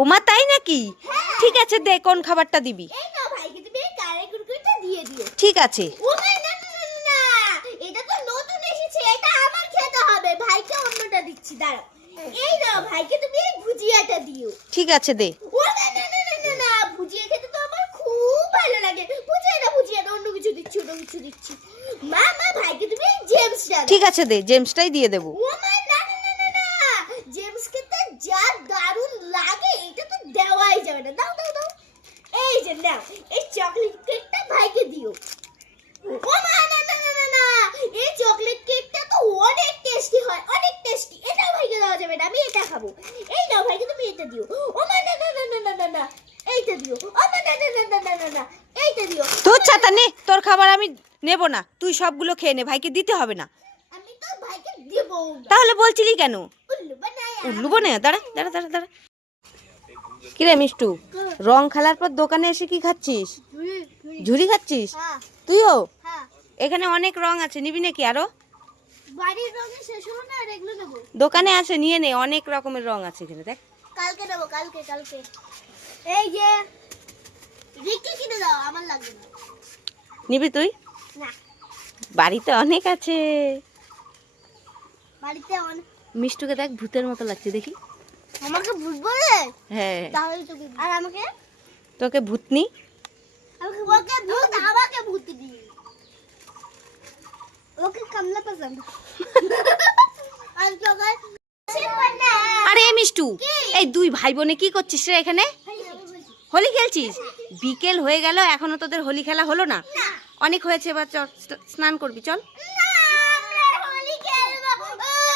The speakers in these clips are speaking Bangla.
ওমা তাই নাকি? ঠিক আছে দে কোন খাবারটা দিবি? ঠিক আছে। ঠিক আছে দে। ভুজিয়া খেতে তো আমার খুব ভালো লাগে। ভুজিয়া না ভুজিয়া না অন্য কিছু দিচ্ছি অন্য কিছু দিচ্ছি। মা মা ভাইকে তুমি জেমসটা ঠিক আছে দে জেমসটাই দিয়ে দেবো ও মা না না না না না জেমস খেতে যা দারুণ লাগে এটা তো দেওয়াই যাবে না দাও দাও দাও এই যে নাও এই চকলেট কেকটা ভাইকে দিও ও মা না না না না না এই চকলেট কেকটা তো অনেক টেস্টি হয় অনেক টেস্টি এটা ভাইকে দেওয়া যাবে না আমি এটা খাব এই নাও ভাইকে তুমি এটা দিও ও মা না না না না না না এইটা দিও ও মা না না না না না না এইটা দিও তোর ছাতা নে তোর খাবার আমি নেব না তুই সবগুলো খেয়ে নে ভাইকে দিতে হবে না আমি তো ভাইকে দেবো তাহলে বলছিলি কেন উল্লু বানায়া উল্লু দাঁড়া দাঁড়া দাঁড়া দাঁড়া কিরে মিষ্টু রং খেলার পর দোকানে এসে কি খাচ্ছিস ঝুড়ি খাচ্ছিস হ্যাঁ তুইও হ্যাঁ এখানে অনেক রং আছে নিবি নাকি আরও বাড়ির রঙে শেষ হলো না আর এগুলো নেব। দোকানে আছে নিয়ে নে অনেক রকমের রং আছে এখানে দেখ। কালকে নেব কালকে কালকে। এই যে রিকি কিনে দাও আমার লাগবে না। নিবি তুই? না। বাড়িতে অনেক আছে। বাড়িতে অনেক মিষ্টুকে দেখ ভূতের মতো লাগছে দেখি। আমাকে ভূত বলে? হ্যাঁ। তাহলে তোকে আর আমাকে? তোকে ভূতনি আমাকে ভূত আমাকে ভূত দি ওকে কমলা পছন্দ। আর তোকে সিম্পনা আরে মিষ্টু এই দুই ভাই বোনে কি করছিস রে এখানে? হোলি খেলছিস? বিকেল হয়ে গেল এখনও তোদের হোলি খেলা হলো না? অনেক হয়েছে এবার চল স্নান করবি চল।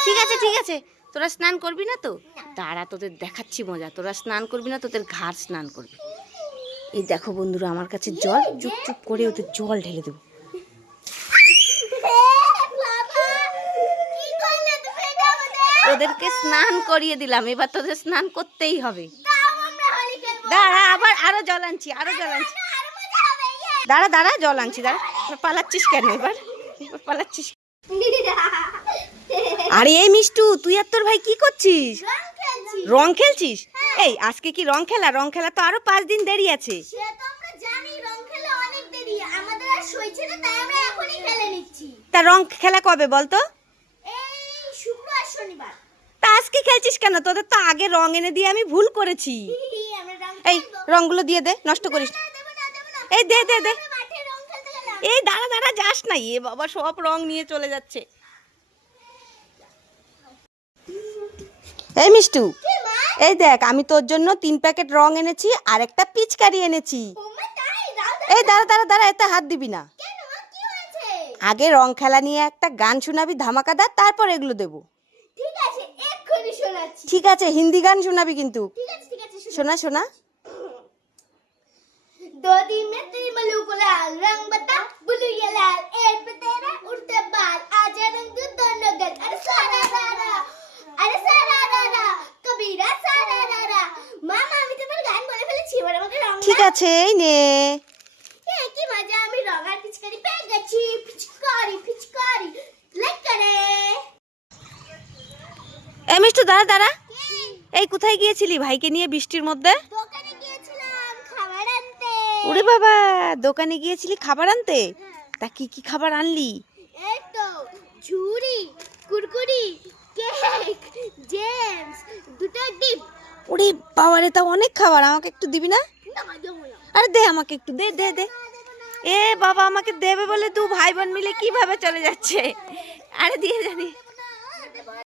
ঠিক আছে ঠিক আছে। তোরা স্নান করবি না তো? তারা তোদের দেখাচ্ছি মজা। তোরা স্নান করবি না তোদের ঘাড় স্নান করবি। এই দেখো বন্ধুরা আমার কাছে জল চুপ চুপ করে ওদের জল ঢেলে দেবো। ওদেরকে স্নান করিয়ে দিলাম এবার তোদের স্নান করতেই হবে। দাঁড়া আবার আরও জল আনছি আরও জল আনছি। দাঁড়া দাঁড়া জল আনছি দাঁড়া। পালাচ্ছিস কেন এবার? পালাচ্ছিস আরে এই মিষ্টু তুই আর তোর ভাই কি করছিস? রং খেলছিস? এই আজকে কি রং খেলা? রং খেলা তো আরও পাঁচ দিন দেরি আছে। তা রং খেলা কবে বলতো? তা আজকে খেলছিস কেন? তোদের তো আগে রং এনে দিয়ে আমি ভুল করেছি। এই রংগুলো দিয়ে দে নষ্ট করিস এই দে দে দে। এই দাঁড়া দাঁড়া যাস না। এ বাবা সব রং নিয়ে চলে যাচ্ছে। এই মিষ্টু এই দেখ আমি তোর জন্য তিন প্যাকেট রং এনেছি আর একটা পিচকারি এনেছি। এই দাঁড়া দাঁড়া দাঁড়া এতে হাত দিবি না। আগে রং খেলা নিয়ে একটা গান শোনাবি ধামাকাদার তারপর এগুলো দেবো। শোনাচ্ছি ঠিক আছে হিন্দি গান শোনাবি কিন্তু ঠিক আছে ঠিক আছে শোনা শোনা दो दिन में तेरी मलू को लाल रंग बता ब्लू या लाल एक पे तेरा उड़ते बाल आजा रंग दो दोनों गल अरे सारा रारा अरे সারা রারা কবিরা সারা রারা মামা আমি তোমার গান বলে ফেলেছি এবার আমাকে রং ঠিক আছে এই নে এ কি মজা আমি রং আর পিচকারি পেয়ে গেছি পিচকারি পিচকারি লাইক করে এই মিষ্টু দাঁড়া দাঁড়া। এই কোথায় গিয়েছিলি? ভাইকে নিয়ে বৃষ্টির মধ্যে? ওরে বাবা দোকানে গিয়েছিলি খাবার আনতে? তা কি কি খাবার আনলি? এই তো ঝুড়ি কুরকুরি কেক জেমস দুটো ডিপ ওরে বাবারে তা অনেক খাবার। আমাকে একটু দিবি না? আরে দে আমাকে একটু দে দে দে। এ বাবা আমাকে দেবে বলে দু ভাই বোন মিলে কীভাবে চলে যাচ্ছে? আরে দিয়ে জানি।